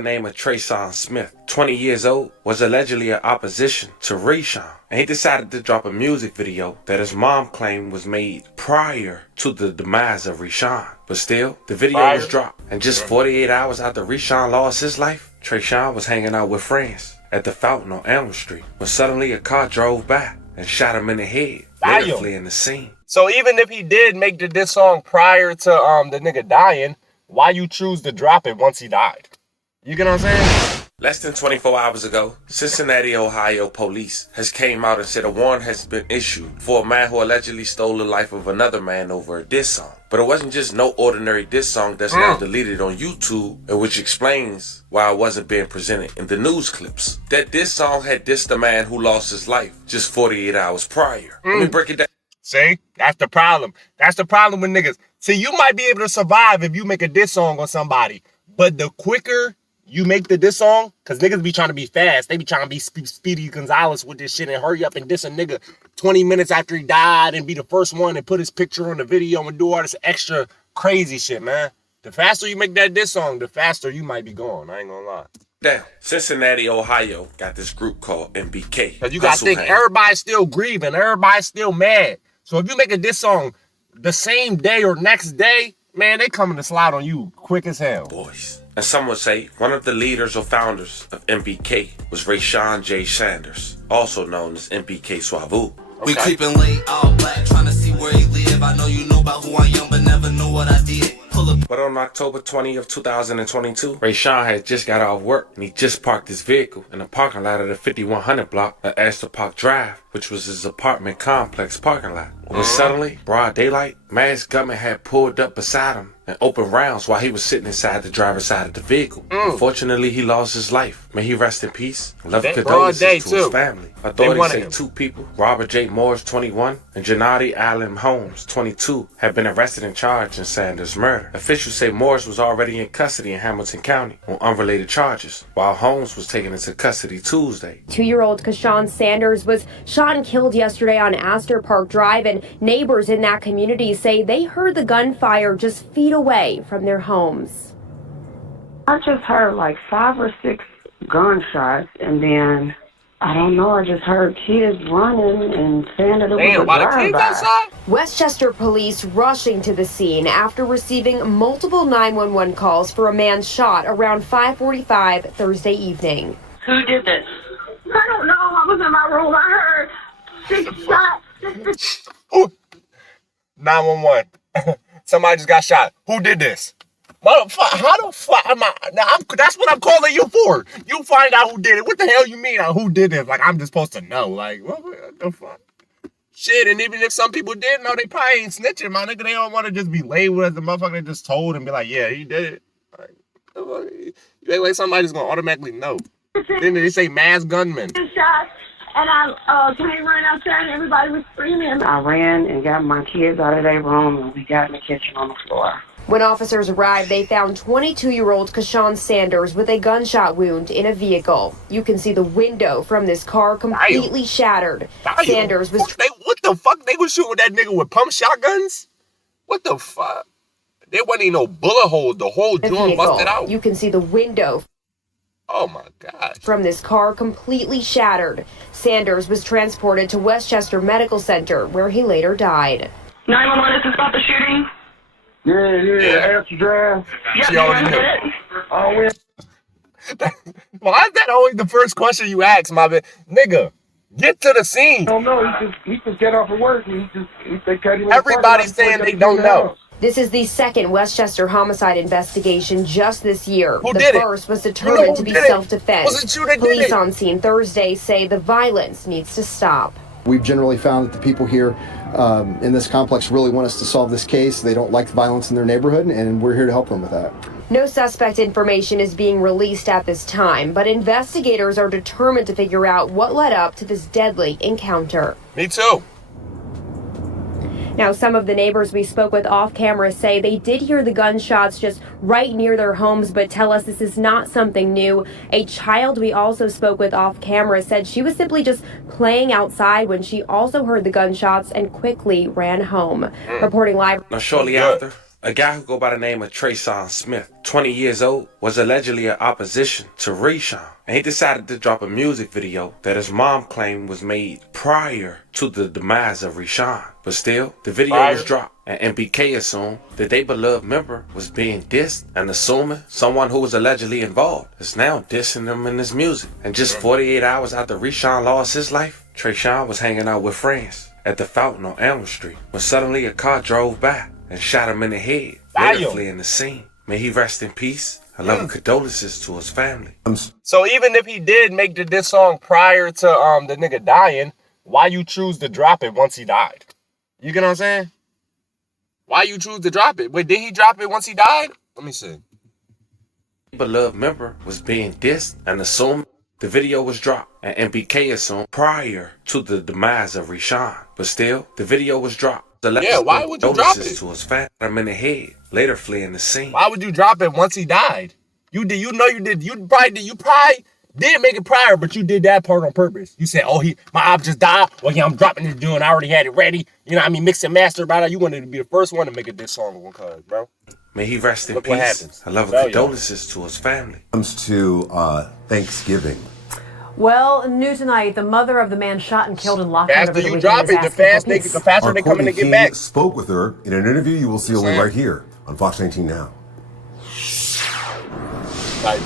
name of Trayshawn Smith, 20 years old, was allegedly in opposition to Rayshawn, and he decided to drop a music video that his mom claimed was made prior to the demise of Rayshawn. But still, the video was dropped, and just 48 hours after Rayshawn lost his life, Trayshawn was hanging out with friends at the fountain on Elm Street when suddenly a car drove by and shot him in the head, later fleeing the scene. So even if he did make the diss song prior to the nigga dying, why you choose to drop it once he died? You get what I'm saying? Less than 24 hours ago, Cincinnati, Ohio police has came out and said a warrant has been issued for a man who allegedly stole the life of another man over a diss song. But it wasn't just no ordinary diss song that's now deleted on YouTube, and which explains why it wasn't being presented in the news clips. That diss song had dissed the man who lost his life just 48 hours prior. Let me break it down. See? That's the problem. That's the problem with niggas. See, you might be able to survive if you make a diss song on somebody, but the quicker you make the diss song, because niggas be trying to be fast. They be trying to be Speedy Gonzalez with this shit and hurry up and diss a nigga 20 minutes after he died and be the first one and put his picture on the video and do all this extra crazy shit, man. The faster you make that diss song, the faster you might be gone. I ain't gonna lie. Damn, Cincinnati, Ohio got this group called MBK. Because you gotta think, everybody's still grieving. Everybody's still mad. So if you make a diss song the same day or next day, man, they coming to slide on you quick as hell. Boys. And some would say one of the leaders or founders of MBK was Rayshawn J. Sanders, also known as MBK Suavu. We creeping late, all black, trying to see where he live. I know you know about who I am, but never know what I did. But on October 20 of 2022, Rayshawn had just got off work and he just parked his vehicle in the parking lot of the 5100 block at Astor Park Drive, which was his apartment complex parking lot. When suddenly, broad daylight, masked gunman had pulled up beside him and opened rounds while he was sitting inside the driver's side of the vehicle. Unfortunately, he lost his life. May he rest in peace. Loving condolences to his family. Authorities say two people, Robert J. Morris, 21, and Janati Allen Holmes, 22, have been arrested and charged in Sanders' murder. Officials say Morris was already in custody in Hamilton County on unrelated charges, while Holmes was taken into custody Tuesday. 2-year-old Kashawn Sanders was shot and killed yesterday on Astor Park Drive, and neighbors in that community say they heard the gunfire just feet away from their homes. I just heard like 5 or 6 gunshots, and then I don't know, I just heard kids running and saying that it was a drive-by. Westchester police rushing to the scene after receiving multiple 911 calls for a man shot around 5:45 Thursday evening. Who did this? I don't know. I was in my room. I heard 6 shots. 911. Somebody just got shot. Who did this? Motherfucker, how the fuck am I? That's what I'm calling you for. You find out who did it. What the hell you mean who did it? Like, I'm just supposed to know. Like, what the fuck? Shit, and even if some people did know, they probably ain't snitching, my nigga. They don't want to just be labeled as the motherfucker they just told and be like, yeah, he did it. Like, you ain't like somebody's gonna automatically know. Then they say mass gunman. Shots, and I came running outside and everybody was screaming. I ran and got my kids out of their room, and we got in the kitchen on the floor. When officers arrived, they found 22-year-old Kashawn Sanders with a gunshot wound in a vehicle. You can see the window from this car completely shattered. Sanders was... What the fuck? They was shooting that nigga with pump shotguns? What the fuck? There wasn't even no bullet hole. The whole joint busted out. You can see the window. Oh my God. From this car completely shattered. Sanders was transported to Westchester Medical Center, where he later died. 911, this is about the shooting. Yeah, after drive. She already knew. Why is that always the first question you ask, my man? Nigga, get to the scene. I don't know. He just got off of work. Everybody's saying they don't know. This is the second Westchester homicide investigation just this year. Who the did first was determined to be self-defense. Was it you that did Police it? on scene Thursday say the violence needs to stop. We've generally found that the people here in this complex really want us to solve this case. They don't like the violence in their neighborhood, and we're here to help them with that. No suspect information is being released at this time, but investigators are determined to figure out what led up to this deadly encounter. Me too. Now, some of the neighbors we spoke with off camera say they did hear the gunshots just right near their homes, but tell us this is not something new. A child we also spoke with off camera said she was simply just playing outside when she also heard the gunshots and quickly ran home. Reporting live. Now, shortly after, A guy who go by the name of Trayshawn Smith, 20 years old, was allegedly in opposition to Rayshawn, and he decided to drop a music video that his mom claimed was made prior to the demise of Rayshawn. But still, the video was dropped, and MBK assumed that their beloved member was being dissed, and assuming someone who was allegedly involved is now dissing them in his music. And just 48 hours after Rayshawn lost his life, Trayshawn was hanging out with friends at the fountain on Elm Street when suddenly a car drove by and shot him in the head, later fleeing the scene. May he rest in peace. I love condolences to his family. So even if he did make this song prior to the nigga dying, why you choose to drop it once he died? You get what I'm saying? Why you choose to drop it? Wait, did he drop it once he died? Let me see. Beloved member was being dissed and assumed the video was dropped, and MBK assumed prior to the demise of Rayshawn. But still, the video was dropped. Yeah, why would you drop it? To his family, him in the head, later fleeing the scene. Why would you drop it once he died? You probably did make it prior, but you did that part on purpose. You said, oh, my op just died. Well, yeah, I'm dropping this dude. I already had it ready. You know what I mean? Mix and master about it. You wanted to be the first one to make a diss song with cuz, bro. May he rest in Look peace. what happens. I love condolences to his family. Comes to Thanksgiving. Well, new tonight, the mother of the man shot and killed in lockdown Faster over the you weekend drop is it, asking the faster they coming to get back. Spoke with her in an interview you will see only right here on Fox 19 Now. Like,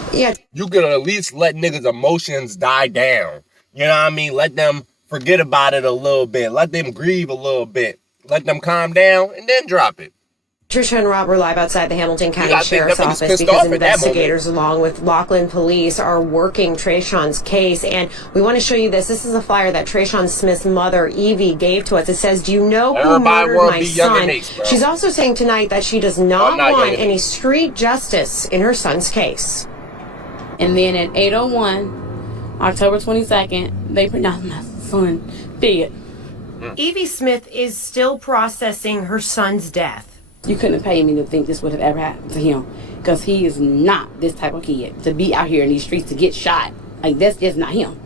you could at least let niggas' emotions die down. You know what I mean? Let them forget about it a little bit. Let them grieve a little bit. Let them calm down and then drop it. Trisha and Rob were live outside the Hamilton County Sheriff's Office because investigators along with Laughlin Police are working Trayshawn's case. And we want to show you this. This is a flyer that Trayshawn Smith's mother, Evie, gave to us. It says, do you know who murdered my son? She's also saying tonight that she does not want any street justice in her son's case. And then at 8:01, October 22nd, they pronounced my son dead. Evie Smith is still processing her son's death. You couldn't have paid me to think this would have ever happened to him, because he is not this type of kid to be out here in these streets to get shot. Like, that's just not him.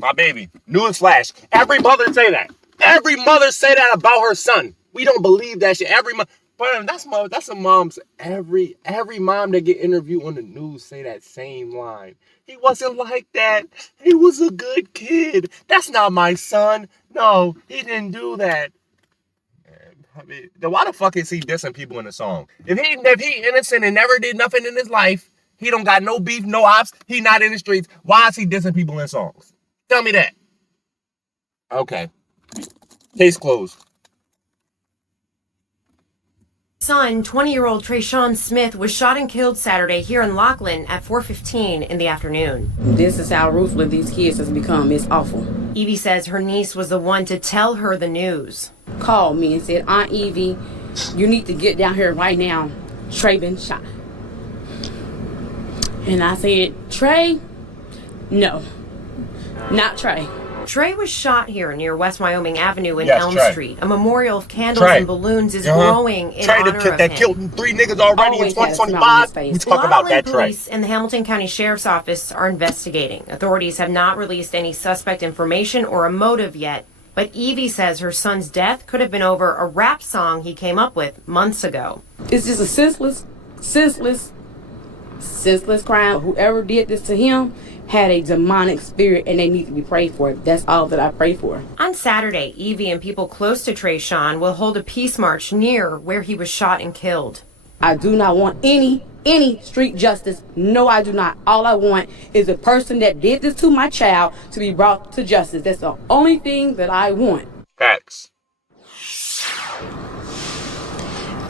My baby. Newsflash. Every mother say that. Every mother say that about her son. We don't believe that shit. Every mom. But that's a mom's. Every mom that get interviewed on the news say that same line. He wasn't like that. He was a good kid. That's not my son. No, he didn't do that. I mean, then why the fuck is he dissing people in the song? If he innocent and never did nothing in his life, he don't got no beef, no ops, he not in the streets, why is he dissing people in songs? Tell me that. Okay. Case closed. Son, 20-year-old Trayshawn Smith, was shot and killed Saturday here in Laughlin at 4:15 in the afternoon. This is how ruthless these kids has become. It's awful. Evie says her niece was the one to tell her the news. Called me and said, Aunt Evie, you need to get down here right now. Trey been shot. And I said, Trey? No, not Trey. Trey was shot here near West Wyoming Avenue in Elm Street. A memorial of candles and balloons is growing in honor of him. That killed 3 niggas already in 2025. We talk about that Trey. Police and the Hamilton County Sheriff's Office are investigating. Authorities have not released any suspect information or a motive yet, but Evie says her son's death could have been over a rap song he came up with months ago. It's just a senseless crime. Whoever did this to him had a demonic spirit and they need to be prayed for. That's all that I pray for. On Saturday, Evie and people close to Trayshawn will hold a peace march near where he was shot and killed. I do not want any street justice. No, I do not. All I want is the person that did this to my child to be brought to justice. That's the only thing that I want. Facts.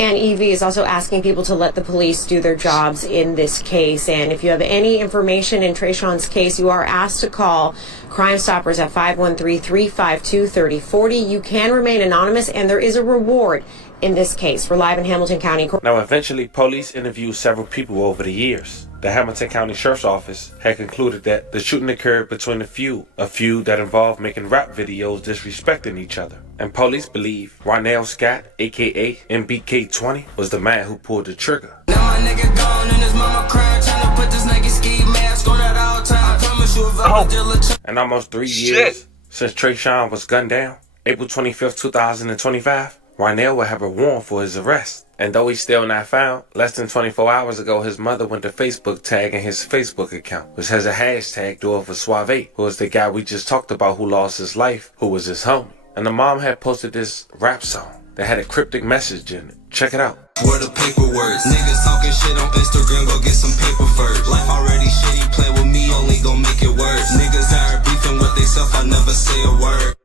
And Evie is also asking people to let the police do their jobs in this case. And if you have any information in Trayshawn's case, you are asked to call Crime Stoppers at 513-352-3040. You can remain anonymous, and there is a reward in this case. We're live in Hamilton County. Now, eventually, police interviewed several people over the years. The Hamilton County Sheriff's Office had concluded that the shooting occurred between a feud that involved making rap videos disrespecting each other. And police believe Ronell Scott, aka MBK20, was the man who pulled the trigger. Now my nigga gone and his mama crying, trying to put this nigga ski mask on at all time. I promise you if I was diligent. And almost 3 years since Trayshawn was gunned down, April 25th, 2025, Ronell would have a warrant for his arrest. And though he's still not found, less than 24 hours ago, his mother went to Facebook tagging his Facebook account, which has a hashtag Door for Suave, who is the guy we just talked about who lost his life, who was his homie. And the mom had posted this rap song that had a cryptic message in it. Check it out. Where the paper words? Niggas talking shit on Instagram, go get some paper first. Life already shitty, play with me, only gon' make it worse. Niggas are beefing with they self, I never say a word.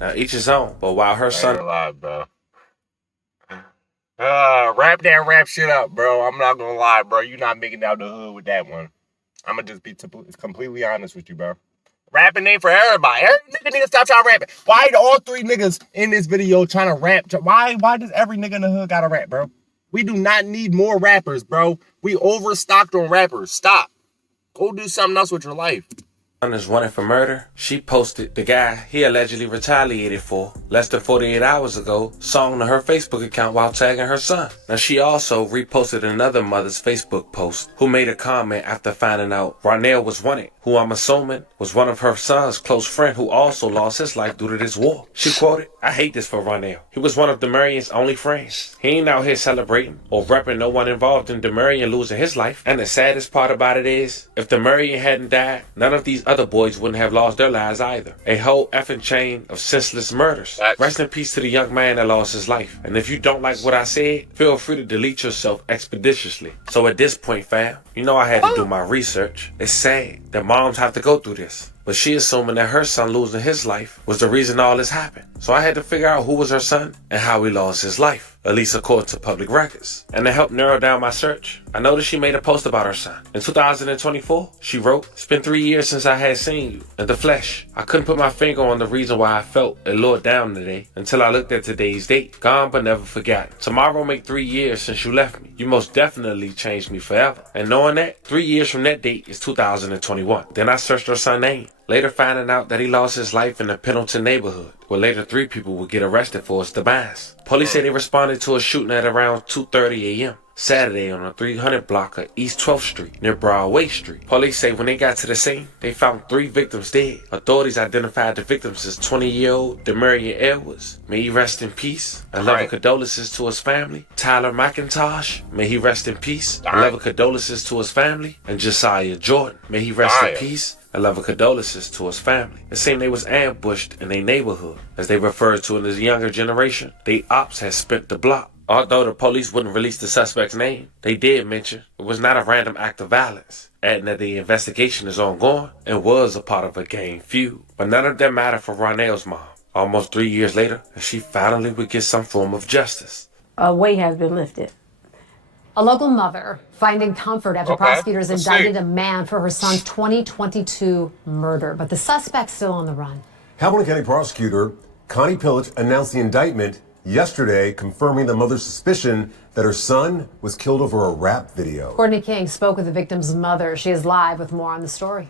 Now each his own, but while her son... Alive, bro. Wrap that rap shit up, bro. I'm not gonna lie, bro. You're not making out the hood with that one. I'm gonna just be completely honest with you, bro. Rapping ain't for everybody. Every nigga need to stop trying to rap. Why all three niggas in this video trying to rap? Why does every nigga in the hood gotta rap, bro? We do not need more rappers, bro. We overstocked on rappers. Stop. Go do something else with your life. Is wanted for murder. She posted the guy he allegedly retaliated for less than 48 hours ago song to her Facebook account while tagging her son. Now she also reposted another mother's Facebook post who made a comment after finding out Ronell was wanted, who I'm assuming was one of her son's close friend who also lost his life due to this war. She quoted, "I hate this for Ronell. He was one of Demarion's only friends. He ain't out here celebrating or repping no one involved in Demarion losing his life. And the saddest part about it is, if Demarion hadn't died, none of these other boys wouldn't have lost their lives either. A whole effing chain of senseless murders. Rest in peace to the young man that lost his life. And if you don't like what I said, feel free to delete yourself expeditiously." So at this point, fam, you know I had to do my research. It's sad that moms have to go through this, but she assuming that her son losing his life was the reason all this happened. So I had to figure out who was her son and how he lost his life, at least according to public records. And to help narrow down my search, I noticed she made a post about her son. In 2024, she wrote, "It's been 3 years since I had seen you in the flesh. I couldn't put my finger on the reason why I felt it lured down today until I looked at today's date. Gone but never forgotten. Tomorrow make 3 years since you left me. You most definitely changed me forever." And knowing that, 3 years from that date is 2021. Then I searched her son's name, later finding out that he lost his life in the Pendleton neighborhood, where later 3 people would get arrested for his demise. Police say they responded to a shooting at around 2:30 a.m. Saturday on the 300 block of East 12th Street near Broadway Street. Police say when they got to the scene, they found 3 victims dead. Authorities identified the victims as 20-year-old Demarion Edwards. May he rest in peace. And love condolences to his family. Tyler McIntosh, may he rest in peace. And love condolences to his family. And Josiah Jordan, may he rest in peace. And love condolences to his family. It seemed they was ambushed in their neighborhood. As they referred to in the younger generation, they Opps had spent the block. Although the police wouldn't release the suspect's name, they did mention it was not a random act of violence, adding that the investigation is ongoing and was a part of a gang feud. But none of that mattered for Ronell's mom, almost 3 years later, and she finally would get some form of justice. A weight has been lifted. A local mother finding comfort after prosecutors indicted a man for her son's 2022 murder, but the suspect's still on the run. Hamilton County prosecutor Connie Pillage announced the indictment yesterday, confirming the mother's suspicion that her son was killed over a rap video. Courtney King spoke with the victim's mother. She is live with more on the story.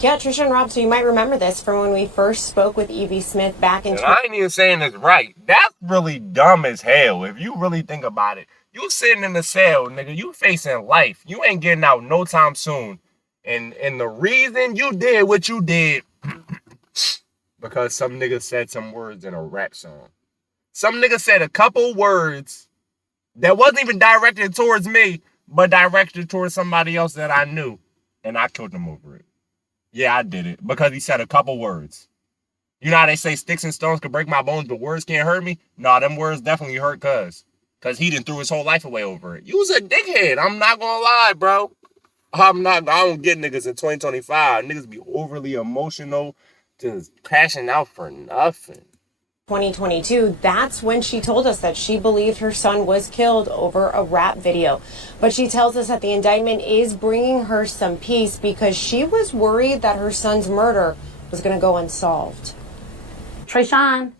Yeah, Trisha and Rob, so you might remember this from when we first spoke with Evie Smith back in... I ain't even saying this right. That's really dumb as hell. If you really think about it, you sitting in the cell, nigga, you facing life. You ain't getting out no time soon. And the reason you did what you did... because some nigga said some words in a rap song. Some nigga said a couple words that wasn't even directed towards me, but directed towards somebody else that I knew. And I killed him over it. Yeah, I did it. Because he said a couple words. You know how they say sticks and stones can break my bones, but words can't hurt me? Nah, them words definitely hurt cuz he done threw his whole life away over it. You was a dickhead. I'm not gonna lie, bro. I don't get niggas in 2025. Niggas be overly emotional, just crashing out for nothing. 2022, that's when she told us that she believed her son was killed over a rap video. But she tells us that the indictment is bringing her some peace because she was worried that her son's murder was going to go unsolved. Trayshawn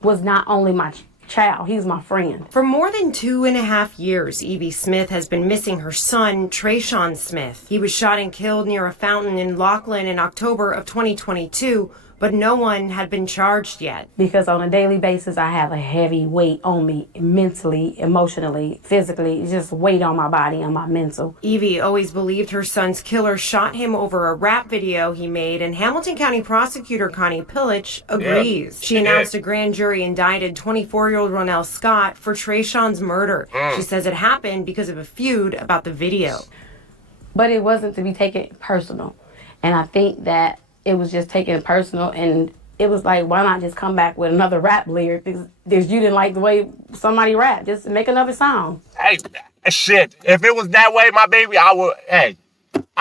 was not only my child, he's my friend. For more than 2.5 years, Evie Smith has been missing her son, Trayshawn Smith. He was shot and killed near a fountain in Laughlin in October of 2022, but no one had been charged yet. Because on a daily basis, I have a heavy weight on me, mentally, emotionally, physically, just weight on my body and my mental. Evie always believed her son's killer shot him over a rap video he made, and Hamilton County prosecutor Connie Pillich agrees. She announced a grand jury indicted 24-year-old Ronell Scott for Trayshawn's murder. She says it happened because of a feud about the video. But it wasn't to be taken personal. And I think that it was just taken personal, and it was like, why not just come back with another rap lyric? Because you didn't like the way somebody rapped. Just make another song. Hey, shit. If it was that way, my baby, I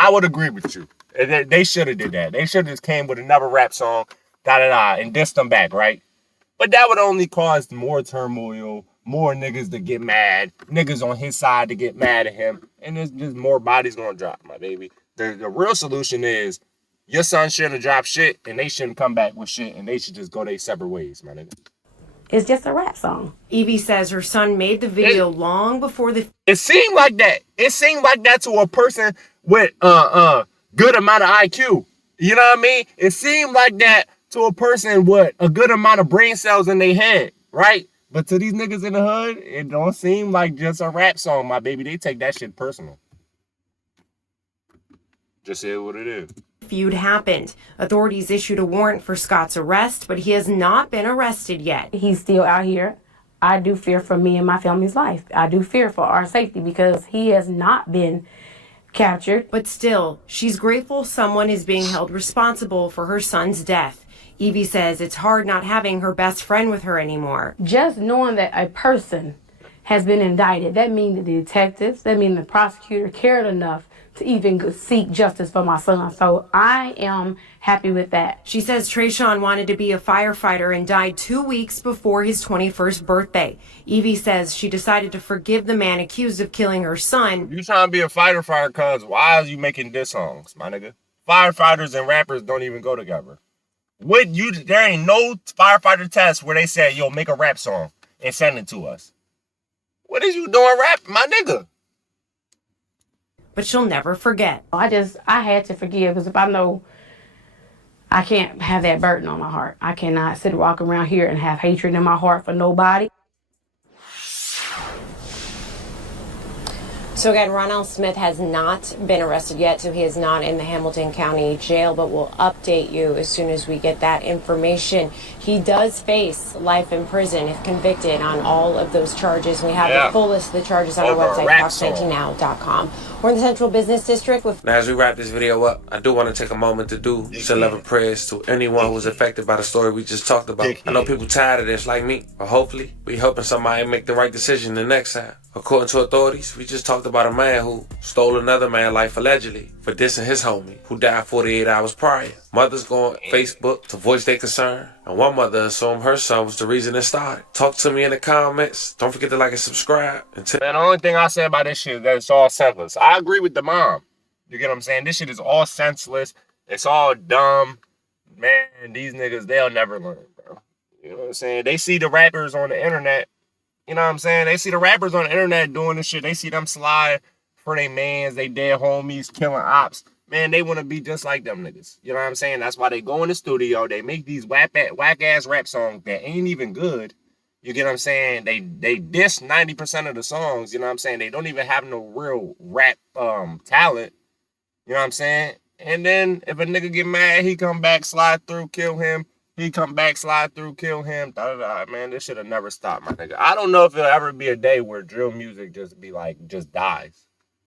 would agree with you. They should have did that. They should have just came with another rap song, and dissed them back, right? But that would only cause more turmoil, more niggas to get mad, niggas on his side to get mad at him, and there's just more bodies gonna drop, my baby. The real solution is your son shouldn't have dropped shit, and they shouldn't come back with shit, and they should just go their separate ways, my nigga. It's just a rap song. Evie says her son made the video long before the... It seemed like that. It seemed like that to a person with good amount of IQ. You know what I mean? It seemed like that to a person with a good amount of brain cells in their head, right? But to these niggas in the hood, it don't seem like just a rap song, my baby. They take that shit personal. Just say what it is. Feud happened. Authorities issued a warrant for Scott's arrest, but he has not been arrested yet. He's still out here. I do fear for me and my family's life. I do fear for our safety because he has not been captured. But still, she's grateful someone is being held responsible for her son's death. Evie says it's hard not having her best friend with her anymore. Just knowing that a person has been indicted, that means the detectives, that means the prosecutor cared enough to even seek justice for my son. So I am happy with that. She says Trayshawn wanted to be a firefighter and died 2 weeks before his 21st birthday. Evie says she decided to forgive the man accused of killing her son. You trying to be a firefighter, cuz why are you making diss songs, my nigga? Firefighters and rappers don't even go together. There ain't no firefighter test where they say, yo, make a rap song and send it to us. What is you doing rap, my nigga? But she'll never forget. I had to forgive because if I know I can't have that burden on my heart. I cannot sit walking around here and have hatred in my heart for nobody. So again, Ronell Smith has not been arrested yet, so he is not in the Hamilton County Jail, but we'll update you as soon as we get that information. He does face life in prison if convicted on all of those charges. We have the full list of the charges on our website, fox19now.com. We're in the Central Business District with... Now, as we wrap this video up, I do want to take a moment to do send love and prayers to anyone who was affected by the story we just talked about. I know people tired of this like me, but hopefully we helping somebody make the right decision the next time. According to authorities, we just talked about a man who stole another man's life allegedly for dissing his homie who died 48 hours prior. Mothers go on Facebook to voice their concern, and one mother assumed her son was the reason it started. Talk to me in the comments. Don't forget to like and subscribe. Man, the only thing I say about this shit is that it's all senseless. I agree with the mom. You get what I'm saying? This shit is all senseless. It's all dumb. Man, these niggas, they'll never learn, bro. You know what I'm saying? They see the rappers on the internet. You know what I'm saying? They see the rappers on the internet doing this shit. They see them slide for their mans, they dead homies, killing ops. Man, they want to be just like them niggas. You know what I'm saying? That's why they go in the studio. They make these whack-ass rap songs that ain't even good. You get what I'm saying? They diss 90% of the songs. You know what I'm saying? They don't even have no real rap talent. You know what I'm saying? And then if a nigga get mad, he come back, slide through, kill him. He come back, slide through, kill him. Man, this should have never stopped, my nigga. I don't know if there'll ever be a day where drill music just dies.